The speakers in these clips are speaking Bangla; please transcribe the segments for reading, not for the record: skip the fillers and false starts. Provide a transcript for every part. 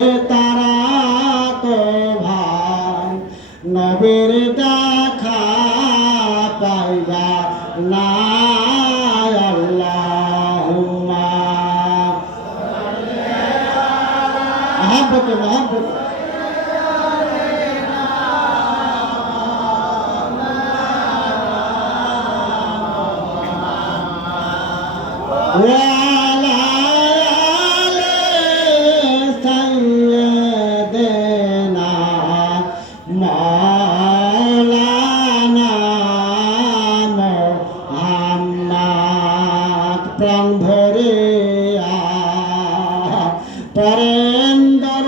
তারা তো ভাই নবীর দেখা পাইবা না আল্লাহুম্মা মহব্বতে মহব্বতে প্রাণ ভরে পরেন্দর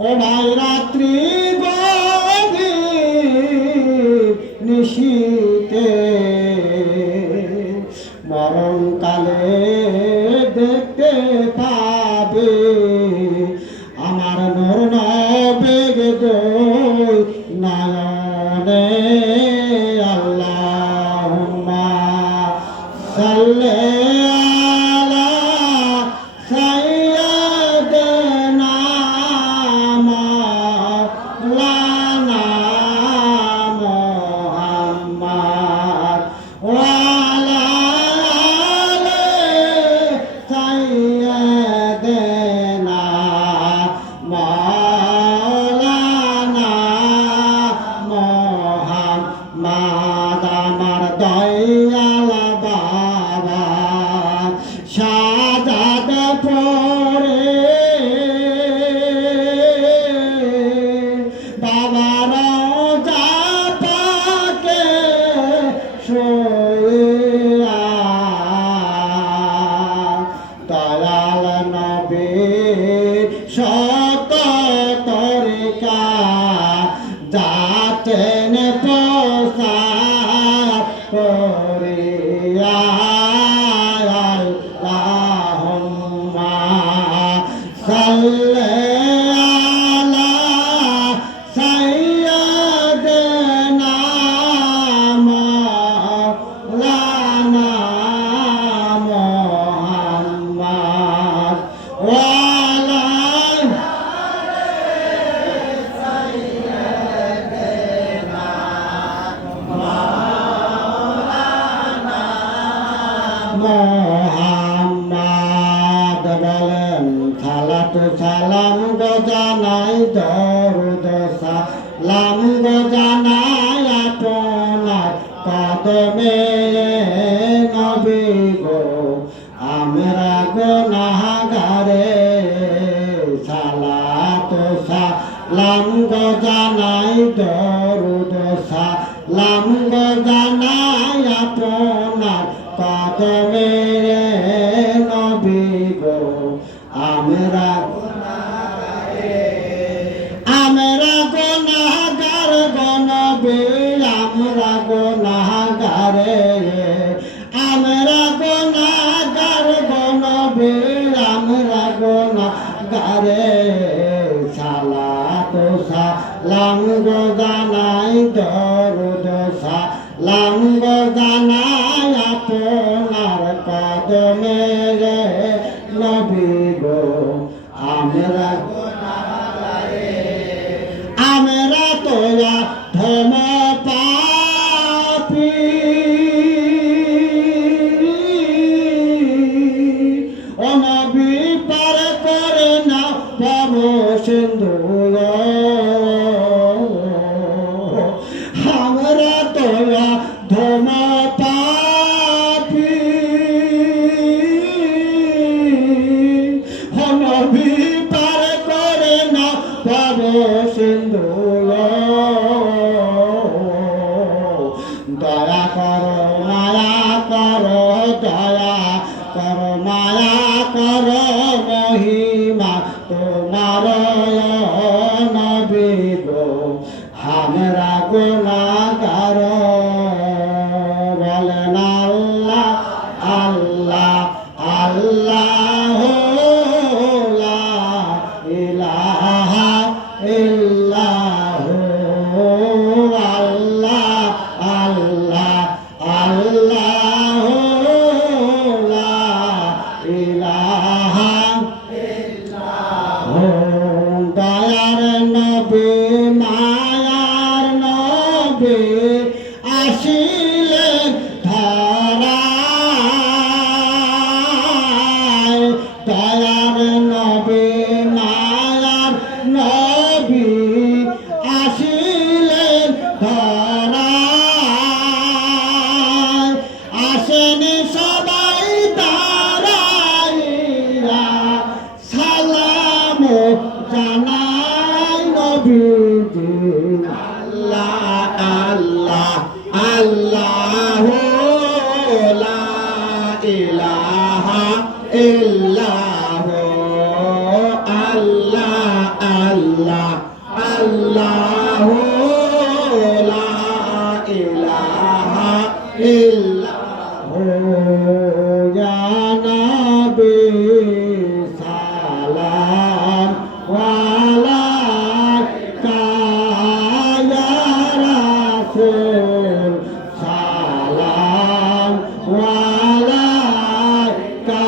ও ভাই রাত্রি নিশীতে মরণকালে দেখতে পাবে আমার নূর নবেগ দুই নয়নে আল্লাহুম্মা সাল্লি আলা সাইয়্যিদিনা মাওলানা মুহাম্মদ ওয়া আলা আলি সাইয়্যিদিনা মাওলানা মুহাম্মদ আমার দয়াল বাবা শাহাদাত পড়ে বাবার রওজা পাকে শুইয়া দয়াল নবীর শত তরিকা যাতেন প্রসার করিয়া আল্লাহুম্মা সাল্লি আলা সাইয়্যিদিনা মাওলানা মুহাম্মদ ওয়া আলা মুহাম্মদ বলেন সালাতু সালাম গো জানাই দরুদ সালাম গো জানাই আপনার কদমে নবী গো আমরা গুনাহগারে সালাতু সালাম গো জানাই দরুদ সালাম গো জানাই আপনার কদমে নবী গো আমরা গুনাহগার গো নবী আমরা গুনাহগারে আমরা গুনাহগার গো নবী আমরা গুনাহগারে সালাতু সালাম গো জানাই দরুদ সালাম গো জানাই আপনার কদমে নবী গো আমরা আমরা তোয়া ধম পাপি ও নবী পার করে না ভব সিন্ধু আমরা তোয়া ধম পাপি ও নবী পার ইলাহা ও দয়ার নবী মায়ার নবী আসিলেন ধরায় দয়ার নবী মায়ার নবী আসিলেন ধরায় আসেন সবাই দাঁড়াইয়া সালাম জানাই নবীজি আল্লাহ আল্লাহ আল্লাহ লা ইলাহা ইল্লাহ আল্লাহ আল্লাহ আল্লাহ লা ইলাহা ইল্লাহ ইয়া নবী সালাম আলাইকা ইয়া রাসূল সালাম আলাইকা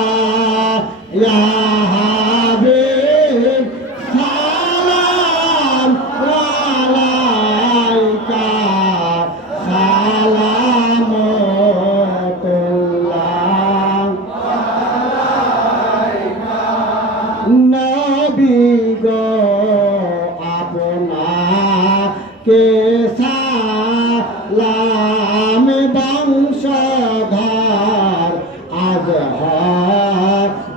ইয়া হাবিব সালাম আলাইকা সালামতুল্লাহ নবী গো আপনাকে সালাম বংশধর আজ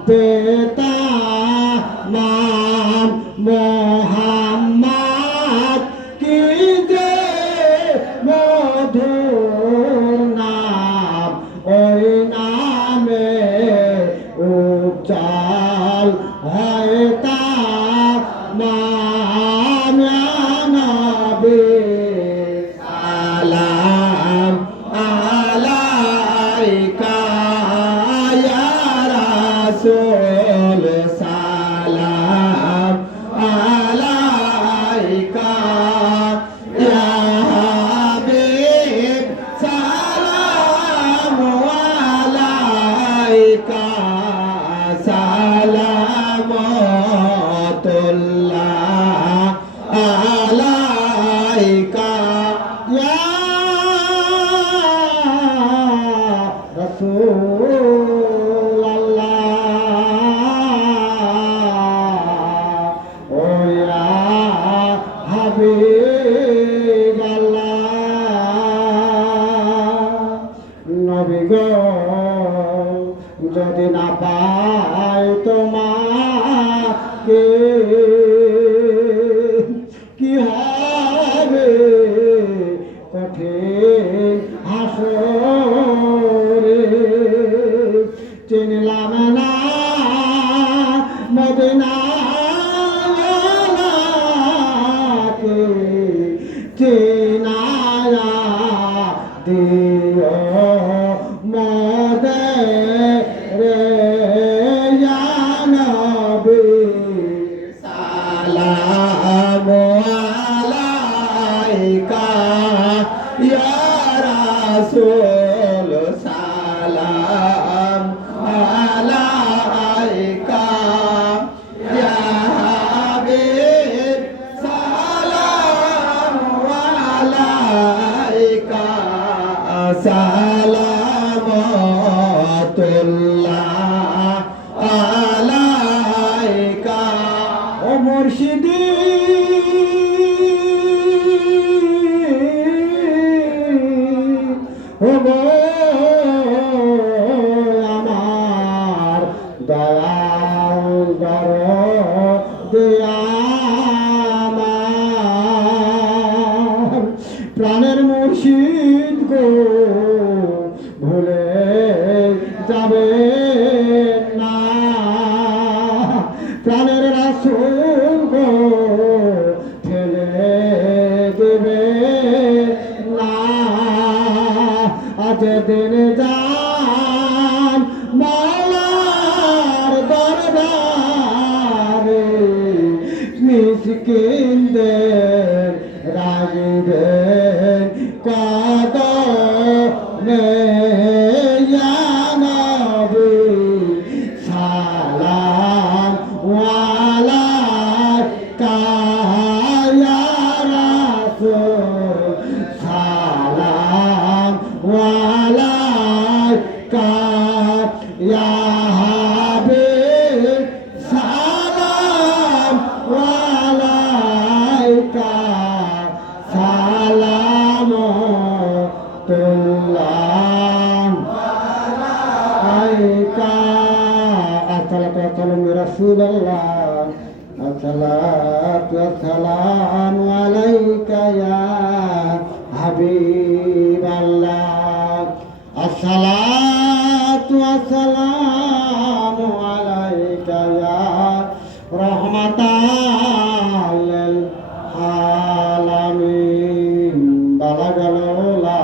পেতা নাম মোহাম্মদ কি যে মধুর নাম ওই নামে উজ্জ্বল হয় তা নাম নবী সালাম আলাইকা ইয়া রাসূল সালাম আলাইকা ইয়া হাবিব সালাম আলাইকা সালামতুল্লাহ আলাইকা ইয়া রাসূলুল্লাহ ও ইয়া হাবিবাল্লাহ নবী গো যদি না পাই তোমাকে কি হবে কঠিন হাসরে চিনলাম না মদিনাকে চিনায়া দিও মদে রে ইয়া নবী সালাম আলাইকা ইয়া রাসূল সালাম আলাইকা ইয়া হাবিব সালাম আলাইকা সালামতুল্লাহ আলাইকা ও মুর্শিদি ও গো আমার দয়াল দয়া আমার প্রাণের মুর্শিদ গো ভুলে যাবে না প্রাণের রাসূল গো ফেলে দেবে না আজ দিন যান মাওলার দরবারে মিসকিনদের রাগিবেন কদমে ইয়া নবী হাবিব সালাম আলাইকা সালামতুল্লাহ আলাইকা আসসালাতু ওয়াসসালামু রাসূলুল্লাহ আসসালাতু ওয়াসসালামু আলাইকা ইয়া হাবিবাল্লাহ আসসালাতু ওয়াসসালামু আলাইকা ইয়া রাহমাতাল লিল আলামিন বালাগাল উলা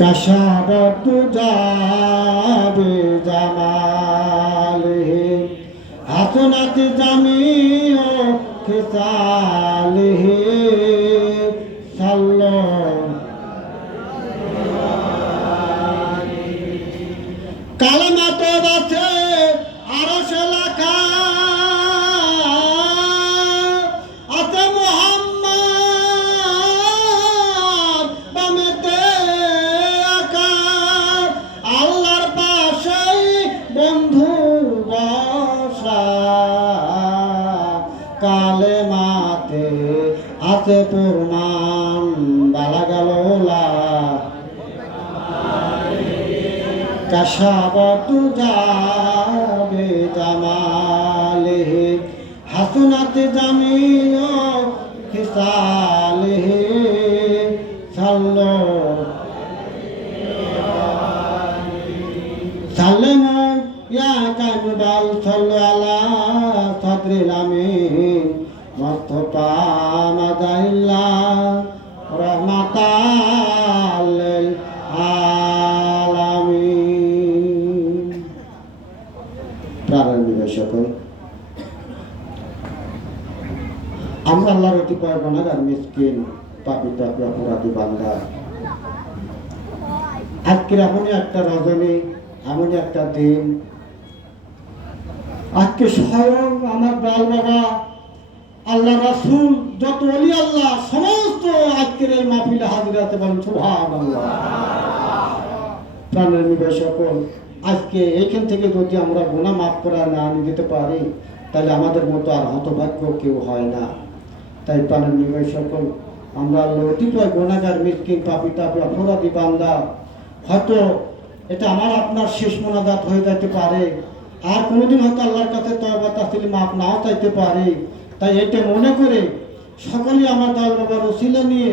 কাশাবতু জাবি জামালিহি হাসনাতি জামিউ খিসালিহি সাল্লাল্লাহু কালামাত বাছে আরশ লেখা আছে মুহাম্মদ বামেতে আকা আল্লাহর পাশেই বন্ধু বসা কালেমাতে আছে প্রমাণ বালাগালোলা কাশাবতু জাবে জামালিহি হাসনাতি জামিউ খিসালিহি সাল্লামু ইয়া কামুদাল সাল্লু আলা সাদরিল আমিন মুস্তাফা মাদাইল্লাহ রাহমাতাল লিল আলামিন। প্রাণের সকল আমরা আল্লাহর অতি গুনাহগার মিসকিন পাপী অপরাধী বান্দা। আজকের এমনই একটা রজনী, এমনই একটা দিন, আজকে স্বয়ং আমার দয়াল বাবা আল্লাহ রাসূল যত ওলি আল্লাহ সমস্ত আজকের এই মাহফিলে হাজির আছে, বলেন সুবহানাল্লাহ। প্রাণের নিবে সকল আজকে এইখান থেকে যদি আমরা গুনাহ মাফ করে না নিতে পারি তাহলে আমাদের মতো আর হতভাগ্য কেউ হয় না। তাই প্রাণের নিবে সকল আমরা লতিফয় গুনাহগার মিসকিন পাপী অপরাধী বান্দা, হয়তো এটা আমার আপনার শেষ মোনাজাত হয়ে যেতে পারে, আর কোনোদিন হয়তো আল্লাহর কাছে তওবা তাসলিম মাফ নাও চাইতে পারে। তাই এটা মনে করে সকলেই আমার দয়াল বাবার ওসিলা নিয়ে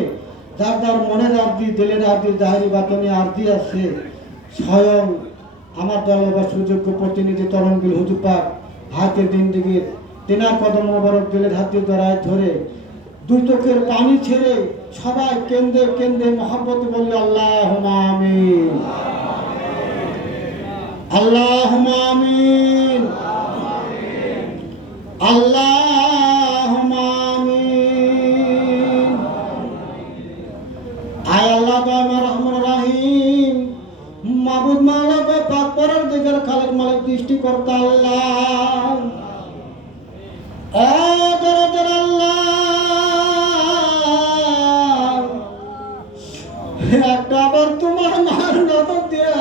যার যার মনের আরজি, দিলের আরজি, জাহেরি বাতনি আরজি আছে, স্বয়ং আমার দয়াল বাবার সুযোগ্য প্রতিনিধি তরঙ্গিল হুজুর পাক হাতের দিন দিকে তেনার কদম মোবারক দিলের হাতে জড়ায় ধরে দুই চোখের পানি ছেড়ে সবাই কেন্দ্রে কেন্দ্রে মহব্বত বললে আল্লাহুম্মা আমিন, আল্লাহুম্মা আমিন, আল্লাহুম্মা আমিন। আয় আল্লাহ দয়াময় রহমান রহিম, মাবুদ মালিক পাক পরওয়ারদিগার খালেক মালিক সৃষ্টিকর্তা আল্লাহ, দরদের আল্লাহ, একটা আবার তোমার মার নজর দিয়া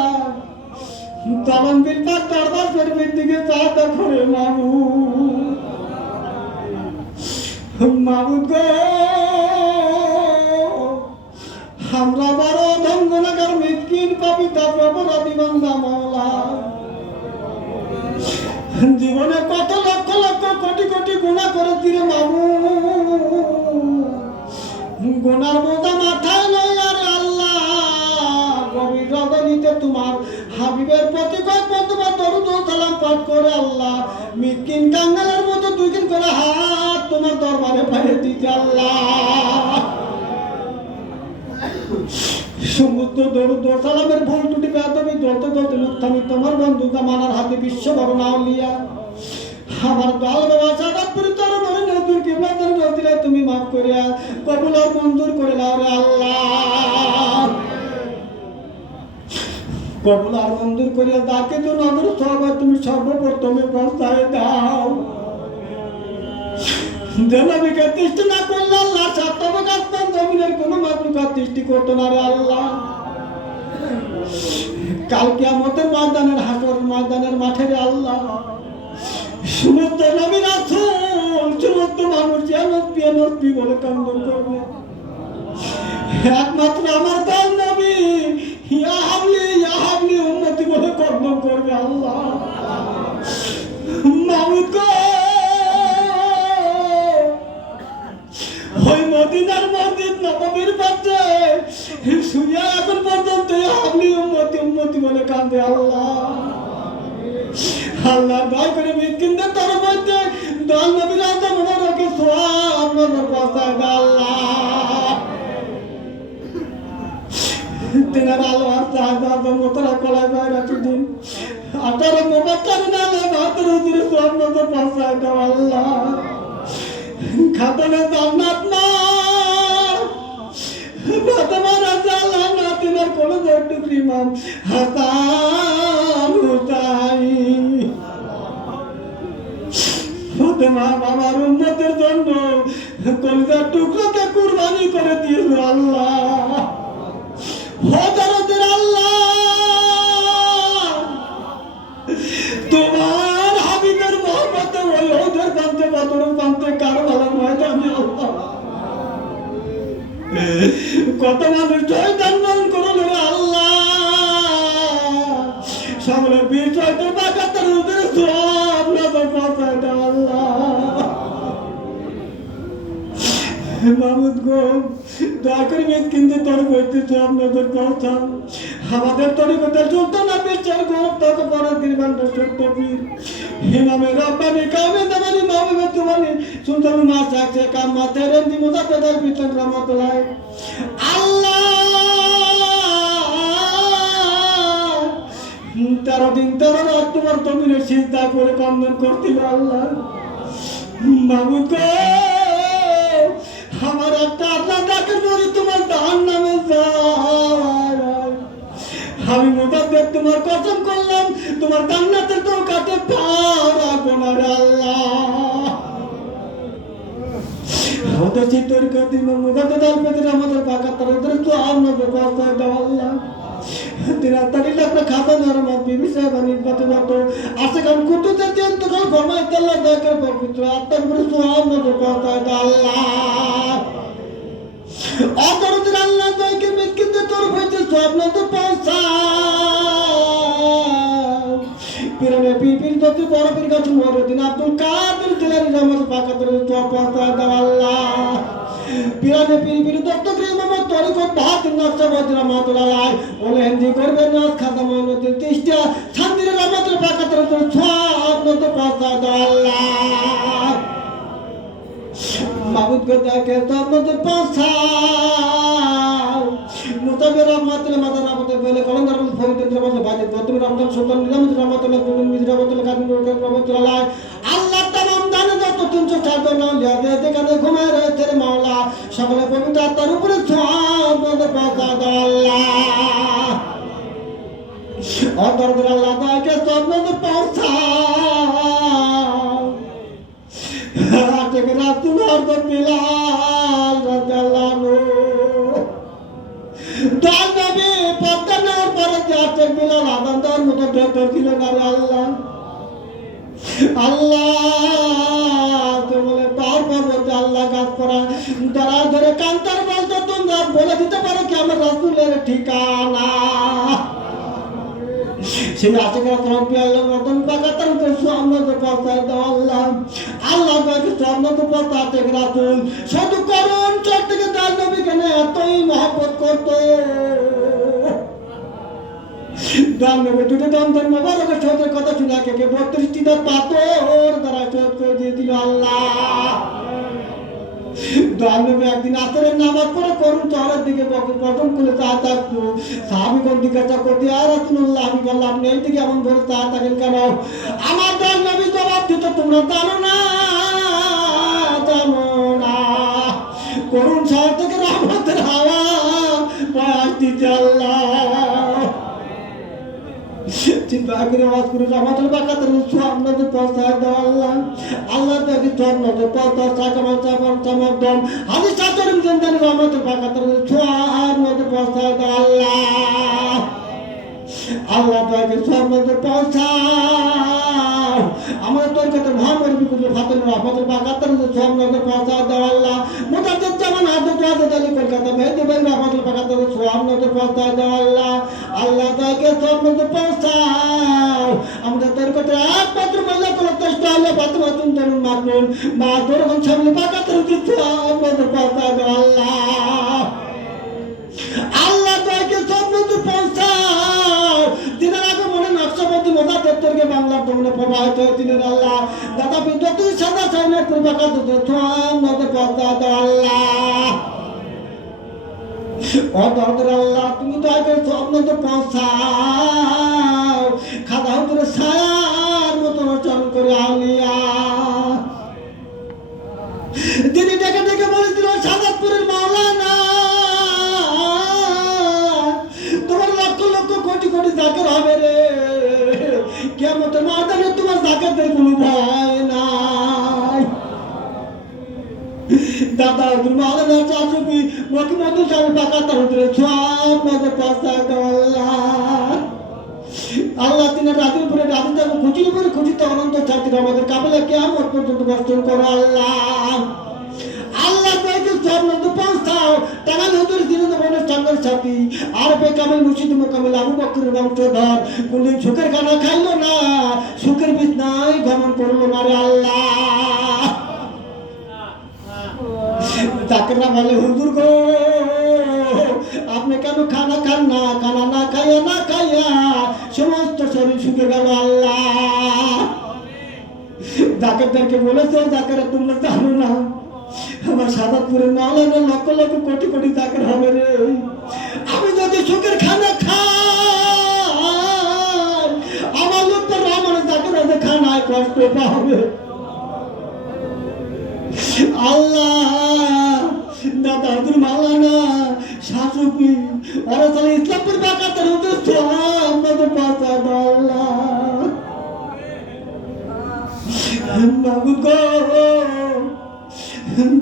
তখন বিলপাক দরবার শরীফের দিকে চা দেখো রে মাবুদ গো, আমরা বড় ধঙ্গনাগার মিসকিন পাপী অপরাধী বান্দা মাওলা, জীবনে কত লক্ষ লক্ষ কোটি কোটি গুনাহ করেছি রে মাবুদ, গুনার বোঝা মাথায় লইয়া রে আল্লাহ গভীর রজনীতে তোমার হাবিবের প্রতি কয়েকবার তোমার দরুদ ও সালাম পাঠ করে আল্লাহ মিসকিন কাঙ্গালের মতো দুই দিন করে হাত তোমার দরবারে পাঠিয়ে দিতে আল্লাহ। সমুদ্র দরুদ ও সালামের ভুল টুটি বেয়াদবি যত যত মুক্তামি তোমার বন্ধু জামানার হাতে বিশ্ব বড় আউলিয়া আমার দয়াল বাবা সাদাতপুর তরুণের নদীর কিবলাতের নদীরে তুমি মাফ করিয়া কবুল আর মঞ্জুর করে নাও রে আল্লাহ, কবুল আর মঞ্জুর করিয়া তাকে তো নজর সবাই তুমি সর্বপ্রথমে পৌঁছায় দাও। জনবিকে সৃষ্টি না করলে আল্লাহ সাতবক আসমান জমিনের কোনো মাতৃকা সৃষ্টি করতো না রে আল্লাহ। কাল কিয়ামতের ময়দানের হাসর ময়দানের মাঠে রে আল্লাহ সমস্ত নবী রাসূল সমস্ত মানুষ নবী বলে কান্দন করবে, একমাত্র আমার দল নবী ইয়া হাবলি উম্মতি বলে কান্দন করবে। আল্লাহ মাবুদ গো, ওই মদিনার মসজিদ নববীর পাশে শুয়ে এখন পর্যন্ত হাবলি উম্মতি বলে কান্দে। আল্লাহ দয়া করে মিসকিনদের তরফ হইতে দল নবীর আদম মোবারকে সওয়াব নজর পৌঁছায় দাও আল্লাহ। তেনার আলো আসতে আসতে মোতরা কলায় বাইরে দিন 18 মোবাক্কার নালে ভাতের উপরে সওয়াব নজর পৌঁছায় দাও আল্লাহ। খাতনে জান্নাত মা ফাতেমা রাদিয়াল্লাহু আনহা তিনার কোলে জড়িত ইমাম হাসান হুসাইন ফাতেমা বাবার উম্মতের জন্য কলিজার টুকরোকে কুরবানি করে দিয়েছে। আল্লাহ হযরতের আল্লাহ তোমার হাবিবের মহব্বতে ওই ওদের প্রান্তে বদরের প্রান্তে কারবালার ময়দানে আল্লাহ কত মানুষ শয়তান বরণ করলো আল্লাহ, সকলের বিষয়তে বাগাতার ওদের সব নজর পৌঁছায় দাও আল্লাহ। মাহমুদ গো দয়া করে মিসকিনদের তরফ হইতে সব নজর পৌঁছাও। আমাদের তরিকতের সুলতান বিশ্বের গোপ্তক পরাধীর বান্ডার সত্য পীর ইমামে রব্বানি কামে দামানি মাহমুদ তোমানি সুলতান মাসাক সে কাম্মা তেরেন্দি মুজাদ্দেদ বিতন রহমাতুল্লাহ। আল্লাহ 13 দিন 13 রাত তোমার জমিনে সিজদা করে কন্দন করছিল আল্লাহ। মাহমুদ গো আমার একটা আল্লাহ ডাকে ধরে তোমার ডান নামে যায়, আমি মুজাদ্দেদ তোমার কসম করলাম তোমার জান্নাতের তো কাটে পার রাখবো না আল্লাহ। আমাদের চিত্তর কাছে মুজাদ্দেদ আল-পেদের আমাদের বাগাতার ওদের তো আপনাদের পৌঁছায় দাও আল্লাহ। তিরাতারিল আপনার খাতা নরমাত বিবি সাহেব নির্বাচন হতো আশাকান কুতুদের যে অন্তকাল ফরমাইতে আল্লাহ দয়াকরে পবিত্র আত্মার উপরে সোহাব নজর পৌঁছায় দাও আল্লাহ। অতরদের আল্লাহ দয়াকে মিসকিনদের তরফ হইতে সোহাব নজর পৌঁছায়। পিরানে পিপির যত বড় পীর গাছ মরুদ্দিন আব্দুল কাদের জিলানী রহমত বাগাতার সোহাব পৌঁছায় দাও আল্লাহ। পিরানে পিপির দত্তক ইমামত তরিকত বাহাদুর নকশবন্দি রহমাতুল্লাহ ওলে হিন্দি করবেন নাজ খাতা মঈনুদ্দিন চিশতিয়া শান্তির রহমাতুল বাগাতার সোহাব নজর পৌঁছায় দাও আল্লাহ। মাহমুদ গো দেখে সোহাব নজর পৌঁছাও। মুতাবির রহমাতুল্লাহ মাদার রহমাতুল্লাহ বলে কলন্দার ফরিদ রহমাতুল্লাহ বাজিদ গৌতম রহমান সুলতান নিজামুদ্দিন রহমাতুল্লাহ বিন মির রহমাতুল্লাহ কাদিম রহমাতুল্লাহ। আল্লাহ তামাম জানে যত 360 নাম লিয়াতে কানে ঘুমায় রয়েছে রে মাওলা, সকলে পবিত্র আত্মার উপরে সোহাব নজর পৌঁছায় দাও আল্লাহ। অন্তরদের আল্লাহ দয়াকে সোহাব নজর পৌঁছাও। আজকে রাসূল হযরত বিলাল রাদিয়াল্লাহু আনহু দল নবী পর্দা নেওয়ার পরে যে আজকে বিলাল আযান দেওয়ার মতো ধৈর্য ছিল না রে আল্লাহ। আল্লাহ তুমি পার পর্বতে আল্লাহ কাজ করা তারা ধরে কান্তার বলতো তোমরা বলে দিতে পারো কি আমার রাসূলের ঠিকানা। সেই আশিকের রব্বি আল্লাহ রতন বাগাতার সোহাব নজর পৌঁছায় দাও আল্লাহ। আল্লাহ তাকে সোহাব নজর পৌঁছাতে রাসূল শুধু করুন চোখ থেকে তার নবীকে এতই মহব্বত করতো। দান নবী দুটো দন্তর মোবারকের শহীদের কথা শুনে কে 32টি পাথর দ্বারা শহীদ করে দিয়েছিল আল্লাহ। দান নবী একদিন আসরের নামাজ পড়ে করুন চরের দিকে বসন করে চা থাকতো। সাহাবীগণ জিজ্ঞাসা করতে ইয়া রাসূলুল্লাহ, আমি বললাম আপনি এই দিকে এমন করে চা থাকেন কেন? আমার দান নবী জবাব দিত তোমরা জানো না করুন শহর থেকে রহমতের হাওয়া পাশ দিতে আল্লাহ। চিন্তা করে আওয়াজ করে রহমতুল বাগাতার সোহাব নজর পৌঁছায় দাও আল্লাহ। আল্লাহ তাকে সোহাব নজর পৌঁছায় সাকামাল চাপাল চামকদম হাদিস চাচরিম জিন্দানি রহমতুল বাগাতার সোহাব নজর পৌঁছায় দাও আল্লাহ। আল্লাহ তাকে সর্বদা পৌঁছাও। আমরা তোর কথা মোহাম্মদ বিকুল ফাতেমা রহমতুল বাকাতের সর্বদা পৌঁছা দাও আল্লাহ। মুতাদ্দিদ জামান আব্দুল ওয়াদুদ আলী কলকাতা মেহেদি ভাই রহমতুল বাকাতের সর্বদা পৌঁছা দাও আল্লাহ। আল্লাহ তাকে সর্বদা পৌঁছাও। আমরা তোর কথা একমাত্র মহিলা করে চেষ্টা হলে ফাতেমা তুমি তরুণ মাকরুন মা তোর সামনে বাকাতের সর্বদা পৌঁছা দাও আল্লাহ। আল্লাহ তাকে সর্বদা পৌঁছাও। দিনের আগে মনে নকশবন্দি মোজাদ্দেদকে বাংলার জমিনে প্রবাহিত হয়েছিলেন আল্লাহ। দাদা যতই সাদা চাইনা পূর্বাকার সর্বদা পৌঁছা দাও আল্লাহ। ও দরদের আল্লাহ তুমি তো আগে সর্বদা পৌঁছাও। খাদা হুজুরের ছায়ার মতন চরণ করে আউলিয়া যিনি ডেকে ডেকে বলেছিল সাদাতপুরের মাওলানা তোমার লক্ষ লক্ষ কোটি কোটি জাকের হবে রে, কিয়ামতের ময়দানে তোমার জাকেতের কোনো ভয় নাই। দাদা হুজুর মাওলানা চাচুকি মকিমত সাহেব বাকাতা হুজুরের সব নজর পাশায় দাও আল্লাহ। আল্লাহ তিনি রাতের পরে রাতে যাবো খুঁজির উপরে খুঁজিতে অনন্ত ছাত্রীরা আমাদের কাবেলা কিয়ামত পর্যন্ত বর্ষণ করো আল্লাহ। আল্লাহ তাকে সর্বদা পৌঁছাও। টাঙ্গাইল হুজুর জিন্দাবাদের সঙ্গের সাথী আর বেকামেল মুর্শিদ মোকামেল আবু বকরের বংশধর কোনদিন সুখের খানা খাইলো না, সুখের বিছনায় গমন করলো না রে আল্লাহ। জাকেররা বলে হুজুর গো আপনি কেন খানা খান না, খানা না খাইয়া সমস্ত শরীর শুকে গেল আল্লাহ। জাকেরদেরকে বলেছে জাকেরা তোমরা জানো না আমার সাদাতপুরের মাওলানা লক্ষ লক্ষ কোটি কোটি জাকের হবে রে। আমি যদি সুখের খানা খাই আমার লোকটা রহমানে জাকের আছে খানায় কষ্ট পাবে আল্লাহ। দাদা হুজুর মাওলানা শাশুকি ওরা তাহলে ইসলামপুর বাকাতের হুজুর আমাদের বাঁচা দাও আল্লাহ। মাবুদ গো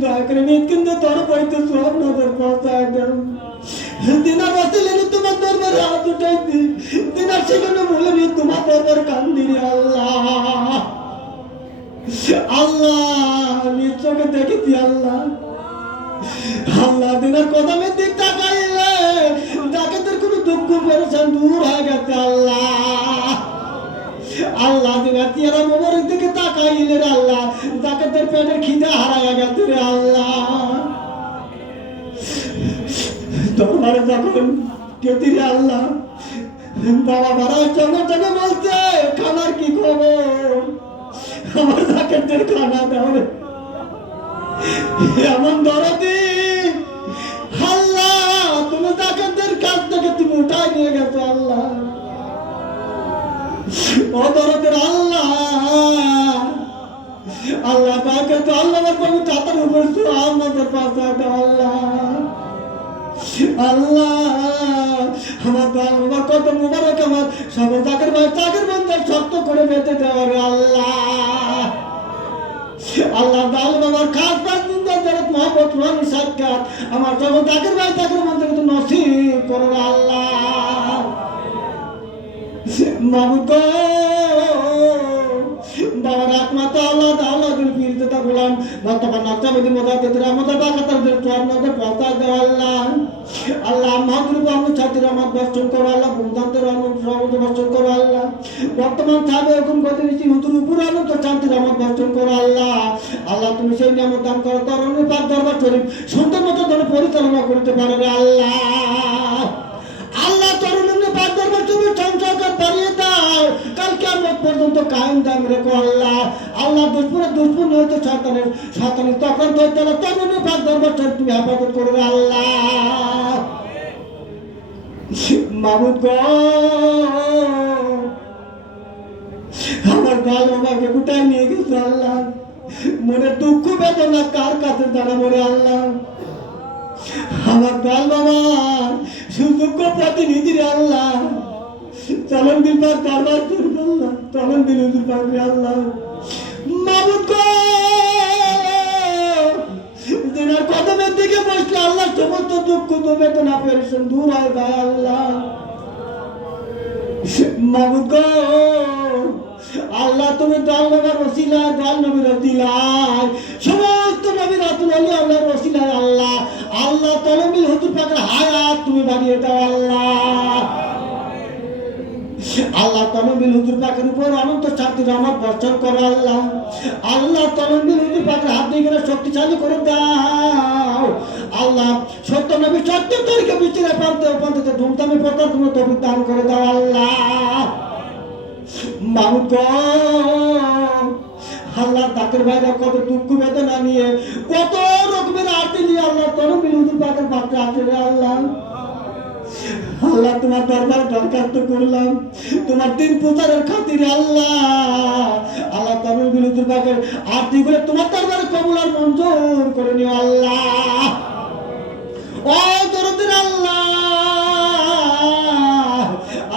দয়া করে কিন্তু তোর বইতে সব নজর পৌঁছায় দাও। দিনার বাঁচিলেনি তোমার দরবারে হাত উঠাইছি, দিনার সেখানে বলেনি তোমার দরবার কান্দি রে আল্লাহ। আল্লাহ নিজ চোখে দেখেছি আল্লাহ। আল্লাহ দিনের কদমের দিক তাকাইলে জাকেতের কোনো দুঃখ পেরেছেন দূর হয়ে গেছে আল্লাহ। আল্লাহ দিনের চেহারা মোবারক দিকে তাকাইলে রে আল্লাহ জাকেতের পেটের খিদে হারায় গেছে রে আল্লাহ। দরবারে যখন গেছি রে আল্লাহ বাবা বাড়ার চোখে চোখে বলছে খানার কি খবর, আমার জাকেতের খানা দাও রে। এমন দরদি আল্লাহ তুমি জাকেতের কাছ থেকে তুমি উঠাই নিয়ে গেছো আল্লাহ। ও দরদের আল্লাহ আল্লাহ তাকে তো আল্লাহ আমি চাতার উপর আমাদের পাশে আল্লাহ। আল্লাহ আমার আমার কত মুবারক আমার সব জাকের ভাই জাকের বন্ধের শক্ত করে বেঁধে দেওয়ার আল্লাহ। আল্লাহ আমার খাস মোহাম্মদ রনি সাক্ষাৎ আমার সব জাকের ভাই জাকের বন্ধে কিন্তু নসিব করো আল্লাহ। মাবুদ বাবার একমাত্র আল্লাহ আল্লাহদের ফিরতে তা বললাম বর্তমান নাচাবাদী মোজাদ্দেদের আমাদের বাকাতারদের চুয়ান্নদের পৌঁছায় দেওয়া আল্লাহ। আল্লাহ মাহদুর আমি ছাত্রীর আমার বর্ষণ করো আল্লাহ ভূমদান্তের আমার সর্বত বর্ষণ করো আল্লাহ। বর্তমান সাহেব এরকম গতি নিচ্ছি হুজুর উপর আলো তো শান্তির আমার বর্ষণ করো আল্লাহ। আল্লাহ তুমি সেই নিয়ামত দান করো তরুণী পাক দরবার শরীফ সুন্দর মতো ধরে পরিচালনা করতে পারো রে আল্লাহ। আল্লাহ তরুণী পাক দরবার শরীফ সংসর্গার বাড়িয়ে দাও কাল কিয়ামত পর্যন্ত কায়েম দাম রেখো আল্লাহ। আল্লাহ দুশ্মন হয়তো শয়তানের তখন ধরতে না তরুণী পাক দরবার শরীফ তুমি হেফাজত করো রে আল্লাহ। মাবুদ গো আমার গাল আমাকে কোথায় নিয়ে গেছে আল্লাহ। মনের দুঃখ বেদনা কার কাছে জানাবো রে আল্লাহ। আমার গাল বাবার সুযোগ্য প্রতিনিধি রে আল্লাহ। চলন দিল পাক দরবার শরীফ আল্লাহ, চলন দিল হুজুর পাক রে আল্লাহ। মাবুদ গো দিনের কদমের দিকে বসলে আল্লাহ সমস্ত দুঃখ তো বেদনা পেরেছেন দূর হয় যায় আল্লাহ। মাবুদ গো, আল্লাহ তুমি দয়াল বাবার ওসিলায়, দয়াল নবীর ওসিলায়, সমস্ত নবী রাসূল ওলি আল্লাহর ওসিলায় আল্লাহ, আল্লাহ তলবিল হুজুর পাকের হায়াত তুমি বাড়িয়ে দাও আল্লাহ। আল্লাহ তলবিল হুজুর পাকের উপর অনন্ত শান্তি রহমত বর্ষণ করো আল্লাহ। আল্লাহ তলবিল হুজুর পাকের হাত দিয়ে গেলে শক্তিশালী করে দাও আল্লাহ। সত্য নবী সত্য তরিকে বিচিরে পান্তে পান্তে ধুমধামে প্রচার তুমি তৌফিক দান করে দাও আল্লাহ। মাবুদ গো, আল্লাহ তাকের ভাইরা কত দুঃখ বেদনা নিয়ে কত রকমের আরতি নিয়ে আল্লাহ তলবিল হুজুর পাকের পাত্রে আছে রে আল্লাহ। আল্লাহ তোমার দরবারে দরখাস্ত করলাম তোমার দিন প্রচারের খাতিরে আল্লাহ। আল্লাহ তলবিল হুজুর পাকের আরতিগুলো তোমার দরবারে কবুল আর মঞ্জুর করে নিও আল্লাহ। ও দরদের আল্লাহ,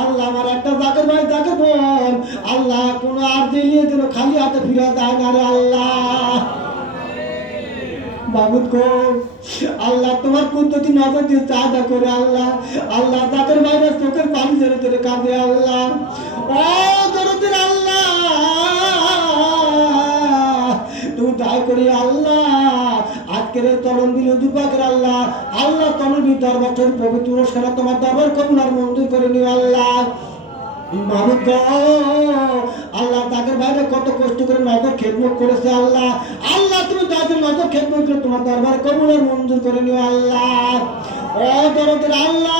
আল্লাহ আমার একটা জাকের ভাই জাকের বোন আল্লাহ কোনো আরতি নিয়ে যেন খালি হাতে ফিরে যায় না রে আল্লাহ। মাবুদ গো, আল্লাহ তোমার কুদরতি নজর দিয়ে চাঁদা করে আল্লাহ। আল্লাহ তাদের বাইরে চোখের পানি ঝেড়ে ঝেড়ে কাঁদে আল্লাহ। ও দরদের আল্লাহ, তুমি দয়া করে আল্লাহ আজকের তলবিল হুজুর পাকের আল্লাহ, আল্লাহ তলবিল দরবার শরীফ পবিত্র পুরস্কার তোমার দরবার কবুল আর মঞ্জুর করে নিও আল্লাহ। মাবুদ গো, আল্লাহ তাদের বাইরে কত কষ্ট করে নজর খেদমত করেছে আল্লাহ। আল্লাহ তুমি তাদের নজর খেদমত করে তোমার দরবারে কবুল আর মঞ্জুর করে নিও আল্লাহ। ও দরদের আল্লাহ,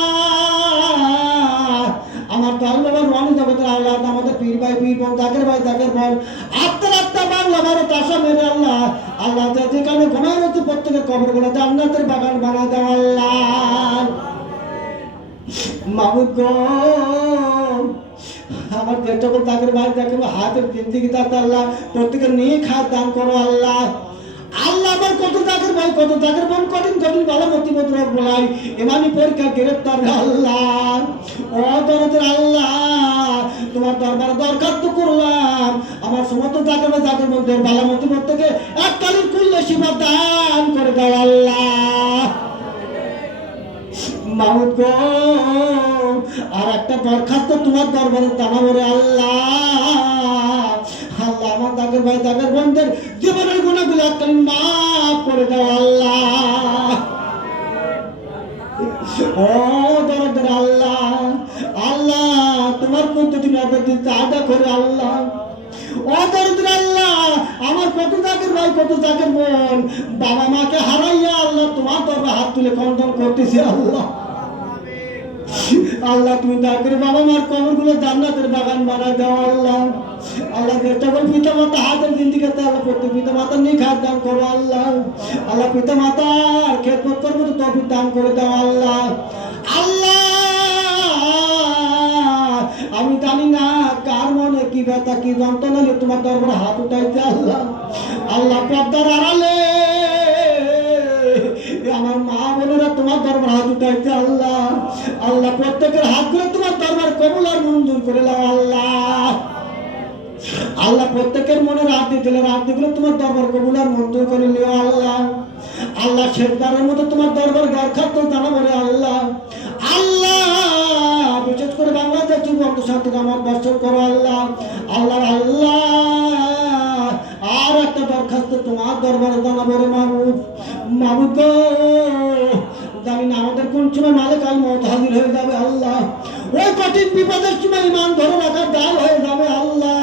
আমার দয়াল বাবার রনি জগতের আল্লাহ, আমাদের পীর ভাই পীর বোন জাকের ভাই জাকের বোন আত্মার আত্মা বাংলা ভারত আসাম মেরে আল্লাহ। আল্লাহ যেখানে ঘুমায় রয়েছে প্রত্যেকের কবরগুলো জান্নাতের বাগান বানা দাও আল্লাহ। মাবুদ গো, আমার যে সকল জাকের ভাই জাকের হাতের জিন্দিগি দাতা আল্লাহ প্রত্যেকের নিয়ে খায় দান করো আল্লাহ। আল্লাহ আমার কত জাকের ভাই কত জাকের বোন কঠিন কঠিন ভালো মতিমত রোগ বলাই এমানি পরীক্ষা গ্রেফতার আল্লাহ। ও দরদের আল্লাহ, তোমার দরবারে দরখাস্ত করলাম আমার সমস্ত জাকের ভাই জাকের মধ্যে ভালো মতিমত থেকে এককালীন কুল্লে সীমা দান করে দাও আল্লাহ। মাবুদ গো, আর একটা দরখাস্ত তোমার দরবারে জানাবো রে আল্লাহ। আল্লাহ আমার জাকের ভাই জাকের বোনদের জীবনের গুণাগুলো এককালীন মাফ করে দাও আল্লাহ। ও দরদের আল্লাহ, আল্লাহ তোমার পদ্ধতি নজর দিতে আদা করে আল্লাহ। ও দরদের আল্লাহ, আমার কত জাকের ভাই কত জাকের বোন বাবা মাকে হারাইয়া আল্লাহ তোমার দরবারে হাত তুলে কন্দন করতেছে আল্লাহ। আল্লাহ তুমি দয়া করে বাবা মার কবরগুলো জান্নাতের বাগান বানায় দাও আল্লাহ। আল্লাহ চেষ্টা করো পিতা মাতা হাতের জিন্দিগাতে আল্লাহ প্রত্যেক পিতা মাতার নিখাত দান করো আল্লাহ। আল্লাহ পিতা মাতার খেদমত করবো তো তৌফিক দান করে দাও আল্লাহ। আল্লাহ আমি জানি না কার মনে কি ব্যথা কি যন্ত্রণা নিয়ে তোমার দরবারে হাত উঠাইছে আল্লাহ। আল্লাহ পর্দার আড়ালে আমার মা বোনেরা তোমার দরবার হাত উঠাইছে আল্লাহ। আল্লাহ প্রত্যেকের হাতগুলো তোমার দরবার কবুল আর মঞ্জুর করে দাও আল্লাহ। আল্লাহ প্রত্যেকের মনে রাত দিলে রাত দিগুলো তোমার দরবার কবুল আর মঞ্জুর করে নিও আল্লাহ। আল্লাহ শেষবারের মতো তোমার দরবার দরখাস্ত জানাবো রে আল্লাহ। আল্লাহ বিশেষ করে বাংলাদেশ যুবক শান্তি আমার বর্ষণ করো আল্লাহ। আল্লাহ আল্লাহ আর একটা দরখাস্ত তোমার দরবারে জানাবো রে মাবুদ। মাবুদ গো, জানি না আমাদের কোন সময় মালিক আল মত হাজির হয়ে যাবে আল্লাহ। ওই কঠিন বিপদের সময় ইমান ধরে রাখার দায় হয়ে যাবে আল্লাহ।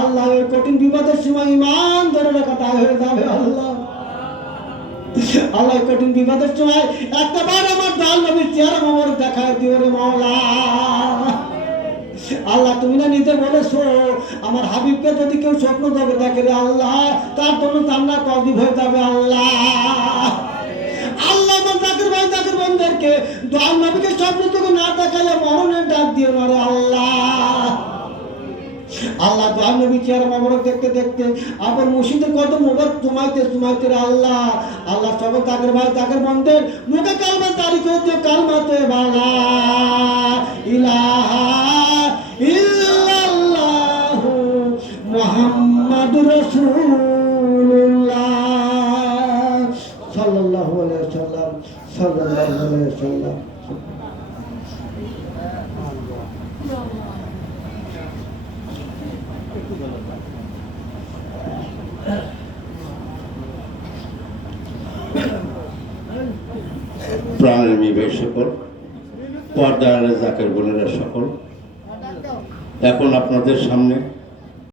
আল্লাহ ওই কঠিন বিপদের সময় ইমান ধরে রাখা দায় হয়ে যাবে আল্লাহ। আল্লাহ কঠিন বিপদের সময় একবার আমার দয়াল নবীর চেহারা মোবারক দেখায় দিও রে মাওলা। আল্লাহ তুমি না নিজে বলেছো আমার হাবিবকে যদি কেউ স্বপ্ন জগে দেখে রে আল্লাহ তার জন্য জান্নাত ওয়াজিব হয়ে যাবে আল্লাহ। আল্লাহ আমার জাকের ভাই জাকের বোনদেরকে দয়াল নবীকে স্বপ্ন জগে না দেখালে মরণের ডাক দিও না রে আল্লাহ। আল্লাহ দয়াল নবী চেহারা মোবারক দেখতে দেখতে আবার মসজিদের কত মোবারক জমাইতে জমাইতে রে আল্লাহ। আল্লাহ সকল জাকের ভাই জাকের বোনদের মুখে কালমা তারিখ হতে কালমাতে বালা ইলাহা ইল্লাল্লাহু মুহাম্মাদুর রাসূলুল্লাহ সাল্লাল্লাহু আলাইহি ওয়াসাল্লাম সাল্লাল্লাহু আলাইহি ওয়াসাল্লাম। প্রাণের নিবাই সকল, পর্দার জাকের বোনেরা সকল, এখন আপনাদের সামনে